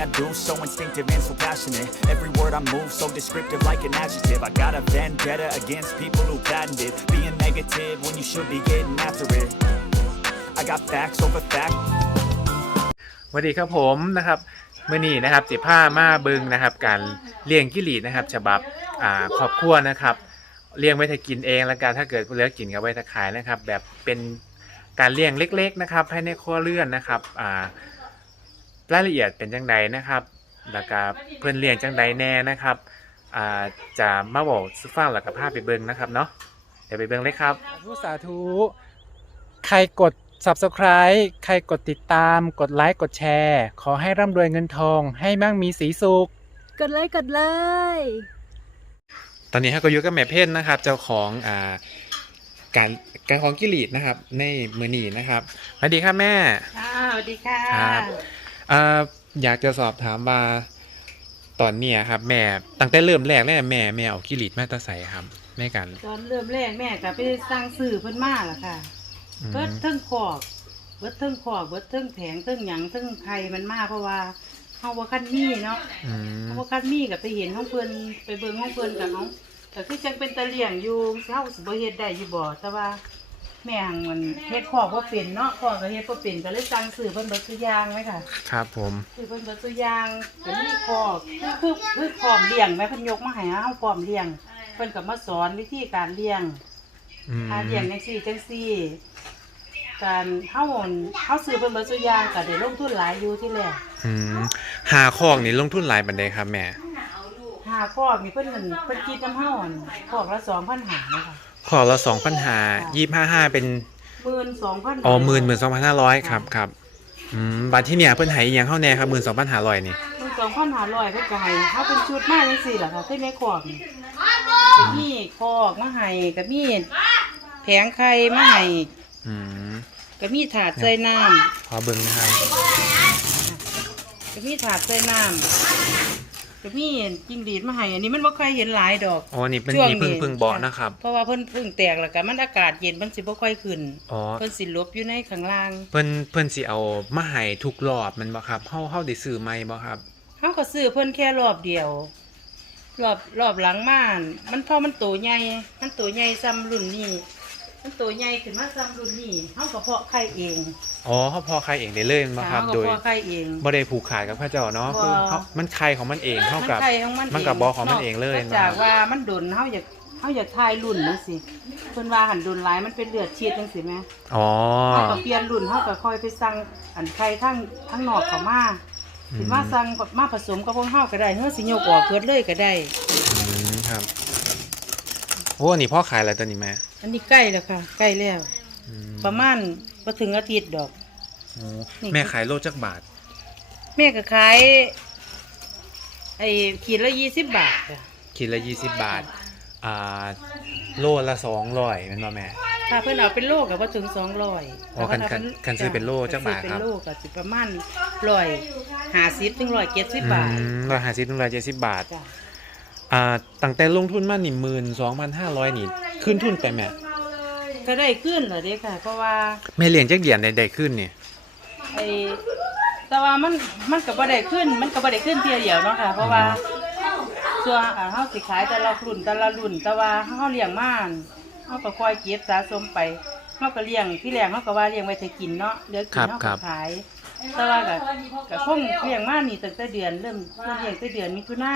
Everything I do so instinctive and so passionate Every word I move so descriptive like an adjective I got a vendetta against people who patented Being negative when you should be getting after it I got facts over facts สวัสดีครับผมนะครับเมื่อนี้นะครับสิผ้ามาเบิงนะครับ การเลี้ยงกิหลีนะครับ ฉบับอ่าครอบครัวนะครับเลี้ยงไว้ถ้ากินเองแล้วกันถ้าเกิดเหลือกินก็ไว้ถ้าขายนะครับ แบบเป็นการเลี้ยงเล็ก ๆ นะครับภายในครัวเรือนนะครับอ่า รายละเอียดเป็นจังใดนะครับแล้วก็เพื่อนเลี้ยงจังใดแน่นะครับอ่าจะมาบอกสุฟังแล้วก็พาไปเบิงนะครับเนาะเดี๋ยวไปเบิงเลยครับ สาธุสาธุ ใครกด subscribe ใครกดติดตาม กดไลค์ กดแชร์ ขอให้ร่ำรวยเงินทอง ให้มั่งมีสีสุข กดเลยกดเลย ตอนนี้ฮะก็อยู่กับแม่เพ่นนะครับ เจ้าของอ่าการการของกิลีดนะครับ ในมือนีนะครับสวัสดีครับแม่ ค่ะสวัสดีค่ะ ครับ อ่าอยากจะสอบถามว่าตอนเนี้ยครับ แม่ตั้งแต่เริ่มแรกเลยแม่แม่เอากิลีดมาแตาใส่ครับแม่กันตอนเริ่มแรกแม่ก็ไปสั่งซื้อเพิ่นมาล่ะค่ะอืมเบิดเทิงขอกเบิดเทิงขอกเบิดเทิงแผงเทิงหยังเทิงไข่มันมาเพราะว่าเฮาบ่คันมีเนาะอืมเฮาบ่คันมีก็ไปเห็นของเพิ่นไปเบิ่งของเพิ่นกับเฮาก็คือจังเป็นตะเลี่ยงอยู่เฮาสิบ่เฮ็ดได้อยู่บ่แต่ว่า แม่หังมันเฮ็ดขอกบ่เป็นเนาะขอกก็เฮ็ดบ่เป็นก็เลยสั่งซื้อเพิ่นเบิดทุกอย่างไว้ค่ะครับผมคือเพิ่นเป็นตัวอย่างเป็นมีคอกคือคือคือพร้อมเลี้ยงแม่เพิ่นยกมาให้เฮาพร้อมเลี้ยงเพิ่นก็มาสอนวิธีการเลี้ยงอืมการเลี้ยงจังซี่จังซี่ การเฮาอั่นเฮาซื้อเพิ่นเบิดตัวอย่างก็ได้ลงทุนหลายอยู่ที่แรก อืมหาคอกนี่ลงทุนหลายบันไดครับแม่ หาคอกนี่เพิ่นนั่นเพิ่นคิดนำเฮาอั่นคอกละ2,500นะคะ คอกละสองพันหายี่ห้าห้าเป็น12,000อ๋อหมื่นหมื่นสองพันห้าร้อยครับครับอืมบัตรที่เนี่ยเพิ่นใหายยังเข้าแน่ครับหมื่นสองพันห้าร้อยนี่12,500เพิ่นก็ให้เฮาเป็นชุดมาจังซี่ล่ะค่ะคือในคอกนี่ก็มีคอกมาให้ก็มีแผงไข่มาให้อืมก็มีถาดใส่น้ำ ขอเบิ่งนะครับก็มีถาดใส่น้ำ ก็มีจิ้งหรีดมาให้อันนี้มันบ่ค่อยเห็นหลายดอกอ๋อนี่เป็นช่วงนี่เพึ่งนี้เพึ่งเบาะนะครับ เพราะว่าเพิ่นเพิ่งแตกแล้วก็มันอากาศเย็นมันสิบ่ค่อยขึ้นอ๋อ เพิ่นสิหลบอยู่ในข้างล่างเพิ่นเพิ่นสิเอามาให้ทุกรอบแมันบ่ครับเฮาเฮาได้ซื้อใหม่บ่ครับ เฮาก็ซื้อเพิ่นแค่รอบเดียว รอบรอบหลังมาอั่นมันพอมันโตใหญ่มันโตใหญ่ซ้ำรุ่นนี้ มันโตใหญ่ขึ้นมาซ้ำรุ่นนี้เฮาก็เพาะไข่เองอ๋อเฮาพอใครเองได้เลยแม่นบ่ครับ เฮาก็โดยเพาะไข่เอง บ่ได้ผูกขาดกับพระเจ้าเนาะบ่ คือเฮามันใครของมันเองเท่ากับมันไข่ของมันมันก็บ่ของมันเองเลยนอกจากว่ามันดุนเฮาอยากเฮาอยากทายรุ่นจังซี่เพิ่นว่าหันดุนหลายมันเป็นเลือดชีดจังซี่แหมอ๋อเฮาก็เปลี่ยนรุ่นเฮาก็ค่อยไปสั่งอันไข่ทั้งทั้งนอกเข้ามาสิมาสั่งมาผสมกับพวกเฮาก็ได้เฮาสิยกออกเกิดเลยก็ได้ อืมครับ โอ้อันนี่พ่อขายอะไรตัวนี้แม่อันนี้ใกล้แล้วค่ะ ใกล้แล้ว อืมประมาณบ่ถึงอาทิตย์ดอก โอ้นี่แม่ขายโลจักบาท แม่ก็ขายไอ้ขีดละ20บาทจ้ะคิดละ20บาท อ่า โลละ200แม่นบ่แม่ ถ้าเพิ่นเอาเป็นโลก็บ่ถึง200อ๋อคันคันคันซื้อเป็นโลจักบาทครับคันซื้อเป็นโลก็สิประมาณ150ถึง170บาทร้อยห้าสิบถึงร้อยเจ็ดสิบบาท จ้ะ อ่าตั้งแต่ลงทุนมาหนึ่งหมื่นสองพันห้าร้อยนี่ขึ้นทุนไปแม่ก็ได้ขึ้นเหรอเด้ค่ะ เพราะว่าแม่เลี้ยงจักเดียนได้ได้ขึ้นนี่ไอ้แต่ว่ามันมันก็บ่ได้ขึ้น มันก็บ่ได้ขึ้นเทียเดียวเนาะค่ะ เพราะว่าส่วนอ่าเฮาสิขายแต่ละรุ่นแต่ละรุ่น แต่ว่าเฮาเลี้ยงมาอั่นเฮาก็คอยเก็บสะสมไปเฮาก็เลี้ยงที่แรกเฮาก็ว่าเลี้ยงไว้ให้กินเนาะเหลือกินเฮาก็ขาย แต่ว่าก็ก็คงเลี้ยงมานี่ตั้งแต่เดือนเริ่มเริ่มเลี้ยงแต่เดือนมิถุนา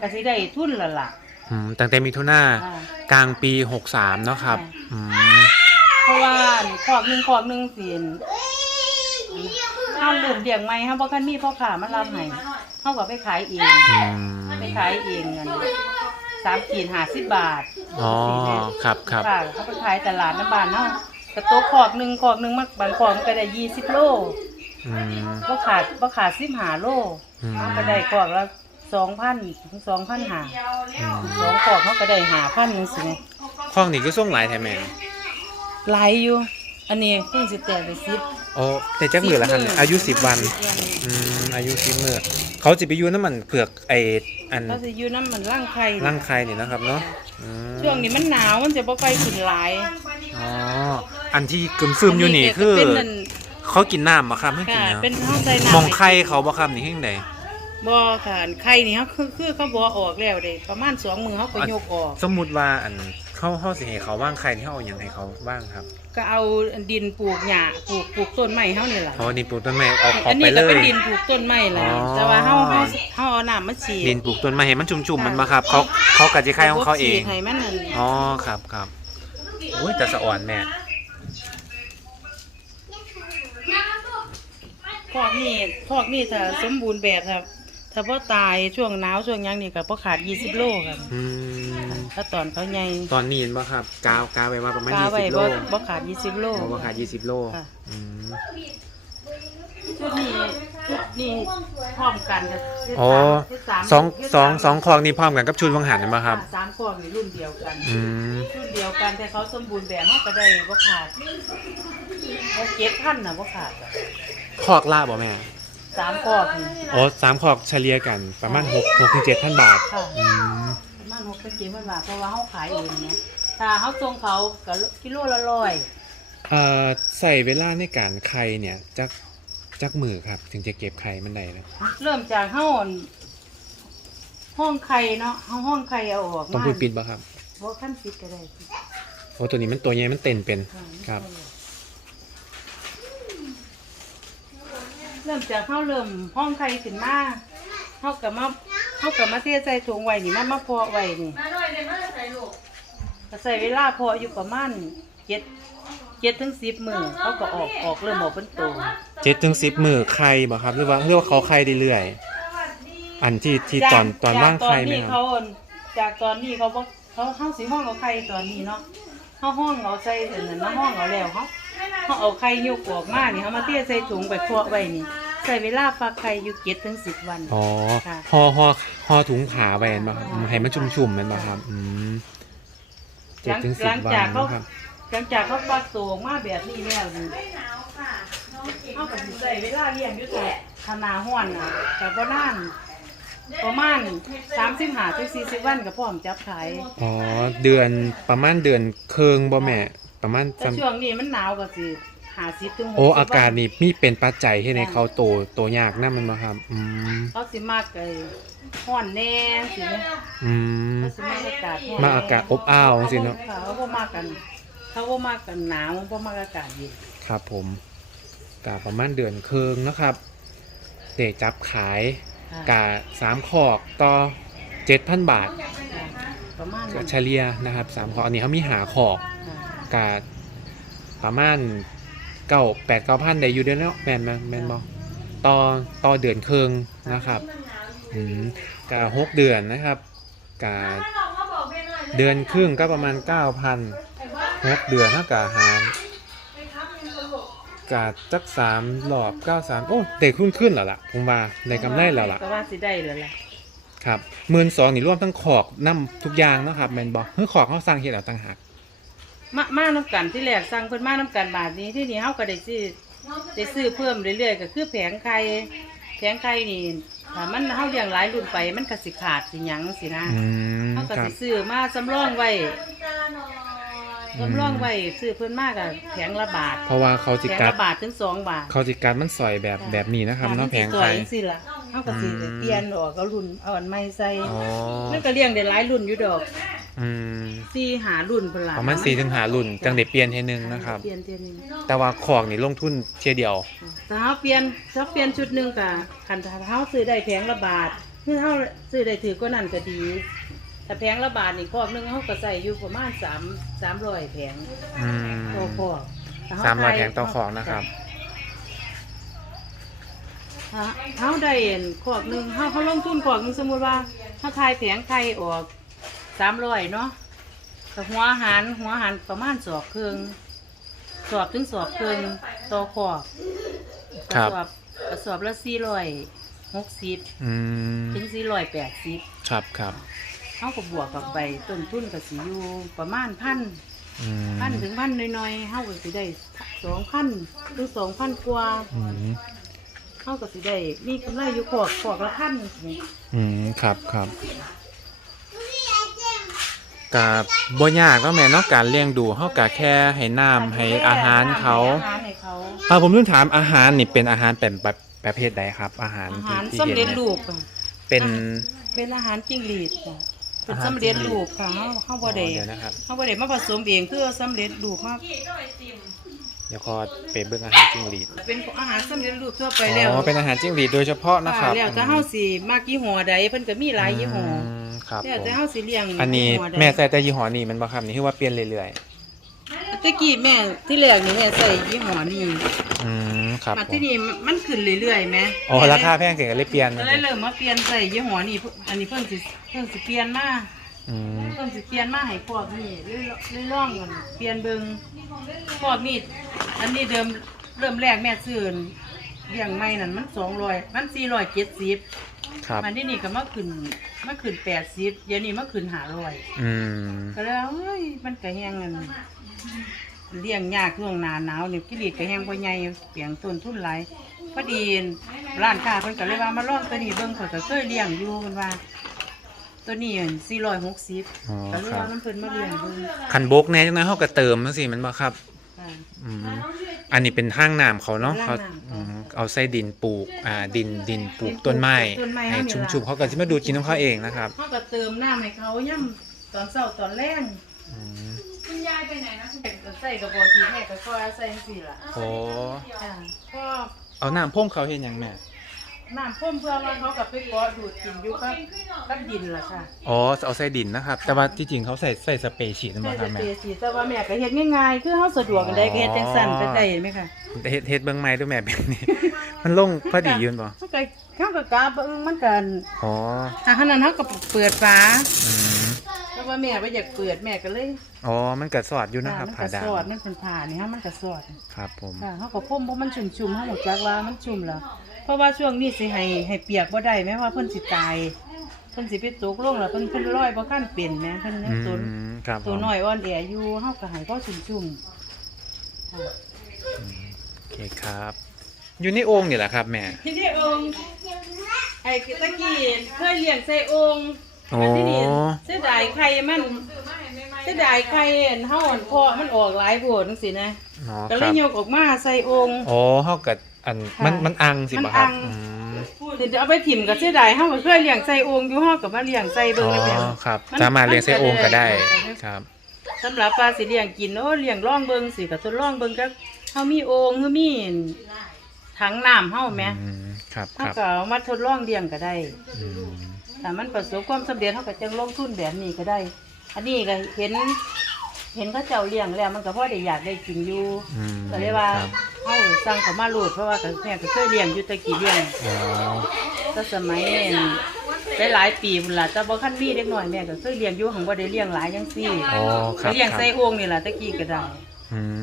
ก็สิได้ทุนและล่ะ อืมตั้งแต่มิถุนาอ่ากลางปีหกสามเนาะครับอืมเพราะว่าขอกหนึ่งขอกหนึ่งสินเฮาเริ่มเลี้ยงใหม่เฮาบ่คันมีพ่อค้ามารับให้เฮาก็ไปขายเองอืมไปขายเองเงินสามขีด50บาทอ๋อครับครับค่ะเขาไปขายตลาดน้ำบานเฮากระโตกขอกหนึ่งขอกหนึ่งมักบางขอกมันก็ได้20โลอืม บ่ขาดบ่ขาด15โลอืมเขาก็ได้กอกละ 2,000ถึง2,500อืมสองกอกเขาก็ได้5,000จังซี่ไงข้องนี่ก็ส่งหลายแท้แม่หลายอยู่ อันนี้เพิ่งสิแตกไป10โอ้แต่จักมือละครับเนี่ยอายุ10วันอืมอายุ10มื้อเขาสิไปอยู่น้ำมันเผือกไออันเขาสิอยู่น้ำมันร่างไข่ร่างไข่นี่นะครับเนาะอืมช่วงนี้มันหนาวมันจะบ่ค่อยขึ้นหลายอ๋ออันที่กึมซึมอยู่นี่คือเป็นนั่นเขากินน้ำบ่ครับให้กินค่ะน้เป็นห้องใส่น้ำำมองไข่เขาบ่ครับนี่เฮ็ดได บ่ค่ะอันไข่นี่เขาคือคือเขาบ่ออกแล้วเด้ประมาณสองมือเขาก็ยกออก สมมุติว่าอันเขาเฮาสิให้เขาว่างไข่ที่เฮาเอาหยังให้เขาว่างครับก็เอาดินปลูกหญ้าปลูกปลูกต้นไม้เฮานี่ล่ะอ๋อดินปลูกต้นไม้เอาขออังนไปนี้เลก็เป็นยดินปลูกต้นไม้ล่ะอ๋อ แต่ว่าเฮาเฮาเฮาเอาน้ำมาฉีดดินปลูกต้นไม้ให้มันชุ่มๆมันมาครับ เขาเขากะจิไข่ของเขาเอง ฉีดให้มันนั่นอ๋อครับครับโอ้ยแต่สะอ่อนแม่ พอกนี่พอกนี่ถ้าสมบูรณ์แบบครับ ถ้าบ่ตายช่วงหนาวช่วงหยังนี่ก็บ่ขาด20โลครับอืมถ้าตอนเขาใหญ่ตอนนี้เห็นบ่ครับ กาวกาวไว้ว่าประมาณกาไว้20โลบ่บ่ขาด20โลอ๋อบ่ขาด20โลค่ะ อืมชุดนี้ชุดนี้พร้อมกันกับชุดอ๋อสามสองชุดสองามสองคลองนี่พร้อมกันกับชุดวังหันเห็นบ่ครับ สามคลองนี่รุ่นเดียวกัน อืมรุ่นเดียวกันแต่เขาสมบูรณ์แบบเขาก็ได้บ่ขาดเขาเก็บพันน่ะบ่ขาดอะคอกล่าบ่แม่ สามคอกนี่อ๋อสามคอกเฉลี่ยกันประมาณ6 6ถึง7,000บาทค่ะอืมประมาณหกเป็นเจ็ดพันบาทเพราะว่าเขาขายเองนะถ้าเขาส่งเขาก็กิโลละร้อยเอ่อใส่เวลาในการไข่เนี่ยจักจักมือครับ ถึงจะเก็บไข่มันได้นะเริ่มจากเฮาอั่นห้องไข่เนาะเฮาห้องไข่เอาออกต้องมาพูดปิดบ่ครับบ่ขั้นปิดก็ได้ โอ้ตัวนี้มันตัวใหญ่มันเต้นเป็นค่ะครับ เริ่มจากเฮาเริ่มห้องไข่ขึ้นมาเฮาก็มาเฮาก็มาเทใส่ถุงไว้นี่มามาเพาะไว้นี่ก็ใส่เวลาเพาะอยู่ประมาณเจ็ดเจ็ดถึงสิบมื้อเขาก็ออกออกเริ่มออกเป็นโตเจ็ดถึงสิบมือไข่บ่ครับหรือว่าหรือว่าเขาไข่เรื่อยๆอันที่ที่ตอนตอนว่างไข่ไหมจากตอนนี้ครับเขาอั่นจากตอนนี้เขาบ่เขาเฮาสิห้องเอาไข่ตอนนี้เนาะเฮาห้องเอาใส่อันนั้นมาห้องเอาแล้วเฮา เฮาเอาไข่ยกออกมานี่เฮามาเทใส่ถุงไปเพาะไว้นี่ใส่เวลาฟักไข่อยู่เจ็ดถึงสิบวันอ๋อค่ะห่อห่อห่อถุงผ่าไว้แม่นบ่ครับอืมให้มันชุ่มๆแม่นบ่ครับอืมเจ็ดถึงสิบหลังวันจากเขา นะครับ หลังจากเขาฟักตัวออกมาแบบนี้แล้วนี่เขาก็สิใส่เวลาเลี้ยงอยู่ตัวขนาห้อนน่ะก็บ่นานประมาณ35ถึง40วันก็พร้อมจับขาย อ๋อ เดือนประมาณเดือนเคืองบ่แม่ ประมาณแต่จำช่วงนี้มันหนาวก็สิหาสิบถึงหกโอ้สิบอากาศวันนี่มีเป็นปัจจัยให้ในเขาโตโตยากนะมันบ่ครับ อืมเขาสิมากไอ้ห้อนแน่สิเนี่ยอืม เขาสิมากอากาศร้นมาอากาศอบอ้าวสิเนาะค่ะเขาบ่มากกัน เขาบ่มากกันหนาวบ่มากอากาศเย็นครับผมกาประมาณเดือนเคืองนะครับเตะจับขายค่ะกาสามขอกต่อเจ็ดพันบาทค่ะประมาณก็นั้นเฉลี่ยนะครับสามขอกอันนี้เขามีหาขอกค่ะ กาประมาณเก้าแปดเก้าพันได้อยู่เดือนแล้วแมนแมนแมนบอต่อต่อเดือนเคืองนะครับอืมกาหกเดือนนะครับกาเดือนครึ่งก็ประมาณเก้าพันหกเดือนเท่ากับหารกาจักสามหลอบเก้าสามโอ้เด็กขึ้นขึ้นแล้วล่ะผมว่าในกำไรแล้วล่ะก็ว่าสิได้แล้วล่ะครับหมื่นสองนี่รวมทั้งขอกน้ำทุกอย่างเนาะครับแมนบอกเฮ้ยขอกเขาสร้างเฮ็ดเอาต่างหาก มามาน้ำกันที่แรกสั่งเพิ่นมาน้ำกันบาทนี้ที่นี่เฮาก็ได้ซื้อได้ซื้อเพิ่มเรื่อยๆก็คือแผงไข่แผงไข่นี่ถ้ามันเฮาเลี้ยงหลายรุ่นไปมันก็สิขาดสิหยังสินะอืมเขาก็ครัสิบ ซื้อมาสำรองไว้อืมสำรองไว้ซื้อเพิ่นมากกับแผงละบาทเพราะว่าเขาจิแผงกัด ละบาทถึงสองบาท เขาจิกัดมันสอยแบบแบบนี้นะครับเนาะแผงไข่มันสิสวยสิล่ะเขาก็สิอืม เปลี่ยนออกเอารุ่นเอาอันใหม่ใส่อ๋อมันก็เลี้ยงได้หลายรุ่นอยู่ดอก อืมสี่หารุ่นเพิ่นล่ะประมาณสี่ถึงหารุ่นจังได้เปลี่ยนเทีนึงนะครับ เปลี่ยนเทียนึงแต่ว่าของนี่ลงทุนเทียเดียว ถ้าเฮาเปลี่ยนถ้าเปลี่ยนชุดหนึงก็คันถ้าเฮาซื้อได้แผงละบาทคือเฮาซื้อได้ถือกว่านั้นก็ดีแต่แผงละบาทนี่ครอบหนึงเฮาก็ใส่อยู่ประมาณ3 300แผงอืม ต่อคอกแต่เฮสามร้อยขแผงต่อของนะครับ ถ้าเฮาได้เห็นขอกหนึ่งเฮาเขาลงทุนขอกหนึงสมมุติว่าถ้าทายแผงไข่ออก สามร้อยเนาะแต่หัวอาหารหัวอาหารประมาณสอบครึ่งสอบถึงสอบครึ่งต่อขอกครับสอบกระสอบละสี่ร้อยหกสิบอืมถึงสี่ร้อยแปดสิบครับครับเขาก็บวกกับไปต้นทุนก็สิอยู่ประมาณพันอืมพันถึงพันน้อยๆเขาก็สิได้สองพันหรือสองพันกว่าอืมเขาก็สิได้มีกำไรอยู่ขอกขอกละพันอืมครับครับ กับบ่ยากก็แม่เนอกการเลี้ยงดูเฮากะแค่ให้น้ำให้อาหารเขาอาหารให้เขาอ่าผมต้องถามอาหารนี่เป็นอาหารเป็นแบบประเภทใดครับ อาหารอาที่หารที่สำเร็จห็นนี่ยรูปอะเป็นเป็นอาหารจิ้งหรีดจ้ะเป็นอาหารสำเร็จจิ้งหรีดรูปค่ะเขาเขาบ่ได้อ๋อเดี๋ยวนะครับเขาบ่ได้มาผสมเองคือเอาสำเร็จรูปมา เดี๋ยวขอไปเบิ่งอาหารจิ้งหรีดเป็นอาหารสำเร็จรูปทั่วไปแล้วอ๋อเป็นอาหารจิ้งหรีดโดยเฉพาะนะครับอ่าแล้วแต่เฮาสิมากยี่ห้อใดเพิ่นก็มีหลายยี่ห้อมครับแล้วผแต่มเฮาสิเลี้ยงอันนี้ยี่ห้ใดแม่ใส่แต่ยี่ห้อนี้มันบ่ครับนี่คือว่าเปลี่ยนเรื่อยตะกี้แม่ที่แรกนี่แม่ใส่ยี่ห้อนี้ๆอืมครับมาผมที่นี่มันขึ้นเรื่อยๆแหมอ๋อราคาแพงเกินก็เลยเปลี่ยนก็เลยเริ่มมาเปลี่ยนใส่ยี่ห้อนี้อันนี้เพิ่นสิเพิ่นสิเปลี่ยนมา อืมเพิ่นสิเปลี่ยนมาให้พวกนี้เรื่อยๆล่องกันเปลี่ยนเบิ่งพวกนี้อันนี้เดิมเริ่มแรกแม่ซื้อเลี้ยงใหม่นั่นมัน200มัน470ครับ มันที่นี่ก็มาขึ้นมาขึ้น80เดี๋ยวนี้มาขึ้น500อืม ก็เลยว่าเฮ้ยมันก็แห้งเงินเลี้ยงยากช่วงหนาหนาวนี่กิริตก็แห้งบ่ใหญ่เปลียงต้นทุนหลายพอดีร้านค้าเพิ่นก็เลยว่ามาลองตัวนี้เบิ่งข่อยก็เคยเลี้ยงอยู่เพิ่นว่า ตัวนี้อั่น460อ๋อก็เลยครับว่ามันเพิ่นมาเลี้ยงเบิ่งคันบกแน่จังนะเฮาก็เติมจังซี่มันบ่ครับ ค่ะ อืมอันนี้เป็นห้างน้ำเขาเนาะห้าเขางน้ำอืมเอาใส่ดินปลูกอ่าดินดินปลูกต้นไม้ต้นไม้ให้ให้มีชุ่มๆเขาก็สิมาดูดกินของเขาเองนะครับเฮาก็เติมน้ำให้เขาย่ำตอนเช้าตอนแลงอืมคุณยายไปไหนนะใส่กระบอกที่แม่ก็ค่อยใส่จังซี่ล่ะโอ้ค่ะก็เอาน้ำพ่มเขาเฮ็ดหยังแม่ น้ำพ่มเพื่อว่าเขากับไปเกาะดูดกินอยู่กับกับดินล่ะค่ะอ๋อเอาใส่ดินนะครับ แต่ว่าที่จริงเขาใส่ใส่สเปรย์ฉีดนั่นบ่แม่ครัจะบแม่เตะสีแต่ว่าแม่ก็เฮ็ดง่ายๆคือเฮาสะดวกกันได้ก็เฮ็ดจังซั่นไปได้เห็นไหมคะเฮ็ดเฮ็ดเบิ่งใหม่ด้วยแม่แบบนี้ มันลงพอดีอยืนบ่มันก็เฮาก็กาเบิ่งมันกันอ๋อถ้าขนาดเฮาก็เปิดฝาอืมแต่ว่าแม่บ่อยากเปิดแม่ก็เลยอ๋อมันก็สอดอยู่นะครับมันผ่าก็ดาสอดวมันเป็นผ้านี่ฮะมันก็สอดครับผม ค่ะเฮาก็พ่มเพราะมันชุ่มๆเฮาหมดจักว่ามันชุ่มแล้ว เพราะว่าช่วงนี้สิให้ให้เปียกบ่ได้แม้ว่าเพิ่นสิตายเพิ่นสิไปตกลงแล้วเพิ่นเพิ่นลอยบ่คันเป็นแม่เพิ่นอืยังตัวมครับผตัวมน้อยอ่อนแออยู่เฮาก็ให้พอชุ่มๆค่ะโอเคครับ อยู่ในโอ่งนี่แหละครับแม่ ที่นี่องค์ไอ้ตะกี้เคยเลี้ยงใส่องค์โอ้ที่นี่เสียดายไข่มันเสียดายไข่อันเฮาอันเพาะมันออกหลายโพดจังซี่นะอ๋อก็คเลรัยบยกออกมาใส่องค์ อ๋อเฮาก็ อันมันค่ะมันอังสิมันบ่ครับอัง อืมเดี๋ยวจะเอาไปถิ่มก็เสียดายเฮาก็เคยเลี้ยงใส่องค์อยู่เฮาก็มาเลี้ยงใส่เบิ่งอ๋อแล้วครับมันสามารถเลี้ยงใส่โอ่งก็ได้มันก็ได้ ครับสำหรับปลาสิเลี้ยงกินโอ้เลี้ยงร่องเบิ่งสิก็ทดลองเบิ่งก็เฮามีโอ่งเฮามีถังน้ำเฮาแหมอืมครับคเฮารับก็เอามาทดลองเลี้ยงก็ได้ อืม ถ้ามันประสบความสำเร็จเขาก็จะลงทุนแบบนี้ก็ได้ อันนี้ก็เห็น เห็นเขาเจ้าเลี้ยงแล้วมันก็พอได้อยากได้กินอยู่อืมก็เลยว่าครับเขาสั่งเขามาโลูดเพราะว่าก็แม่ก็เคยเลี้ยงอยู่แตะกี้เลี้ยงอ๋อก็สมัยได้หลายปีพุ่นล่ะแต่บ่คันมีเด็กน้อยแม่ก็เคยเลี้ยงอยู่หังบ่ได้เลี้ยงหลายจังซี่อ๋อคก็รับเลี้ยงครับใส่โอ่งนี่ล่ะตะกี้ก็ได้อืม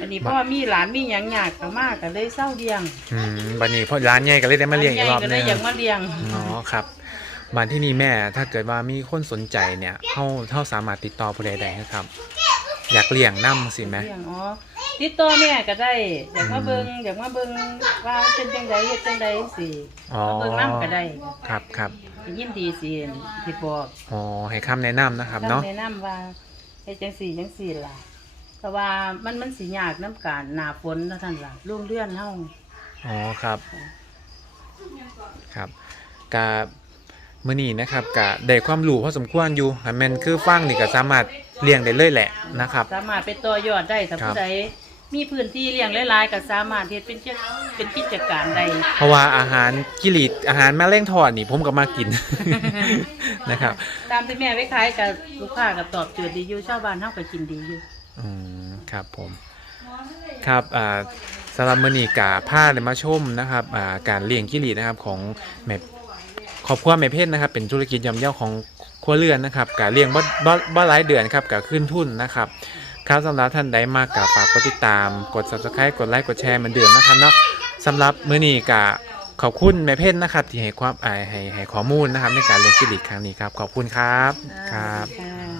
อันนี้เพราะว่ามีหลานมีหยังยากก็มากก็เลยเศร้าเลี้ยงอืมบัดนี้พอร้านใหญ่ก็เลยได้มาเลี้ยงอีกรอบก็หเลนึยงอยากมาเลี้ยง อ๋อครับ บ้านที่นี่แม่ถ้าเกิดว่ามีคนสนใจเนี่ยเฮาเฮาสามารถติดต่อผู้ใดได้ครับ อยากเลี้ยงนำสิแม่เลี้ยงอ๋อติดต่อแม่ก็ได้ อยากมาเบิ่งอยากมาเบิ่งว่าเป็นจังไดเฮ็ดจังไดสิอ๋อ มาเบิ่งนํก็ได้ครับครับยินดีสิสิบอกอ๋อให้คำแนะนำนะครับเนาะแนะนำว่าเฮ็ดจังซี่จังซี่ล่ะเพราะว่ามันมันสิยากนํการหน้าฝนเท่านั้นล่ะรุ่งเรือนเฮาอ๋อครับ ครับกะ มื้อนี้นะครับกะได้ความรู้พอสมควรอยู่หันแม่นคือฟังนี่ก็สามารถเลี้ยงได้เลยแหละนะครับ สามารถไปต่อยอดได้ถ้าครับผู้ใดมีพื้นที่เลี้ยงหลายๆก็สามารถเฮ็ดเป็นกิจเป็นกิจการได้เพราะว่าอาหารกิริตอาหารแมลงทอดนี่ผมก็มากินนะครับ ตามที่แม่ไว้ขายกับลูกค้าก็ตอบโจทย์ดีอยู่ชาวบ้านเฮาก็กินดีอยู่อืมครับผม ครับอ่าสำหรับมื้อนี้กะผ้าได้มาชมนะครับอ่าการเลี้ยงกิริตนะครับของแม่ ครอบครัวแม่เพชรนะครับ เป็นธุรกิจย่อมเย่าของครัวเรือนนะครับกะเลี้ยงบ่บ่บ่หลายเดือนครับกะขึ้นทุนนะครับครับสำหรับท่านใดมากกับฝากกดติดตาม กด subscribe กดไลค์กดแชร์เหมือนเดิมนะครับเนาะสำหรับมื้อนี้กะขอบคุณแม่เพ่นนะครับที่ให้ความให้ให้ข้อมูลนะครับในการเลี้ยงจิ้งหรีดครั้งนี้ครับขอบคุณครับครับ ค่ะ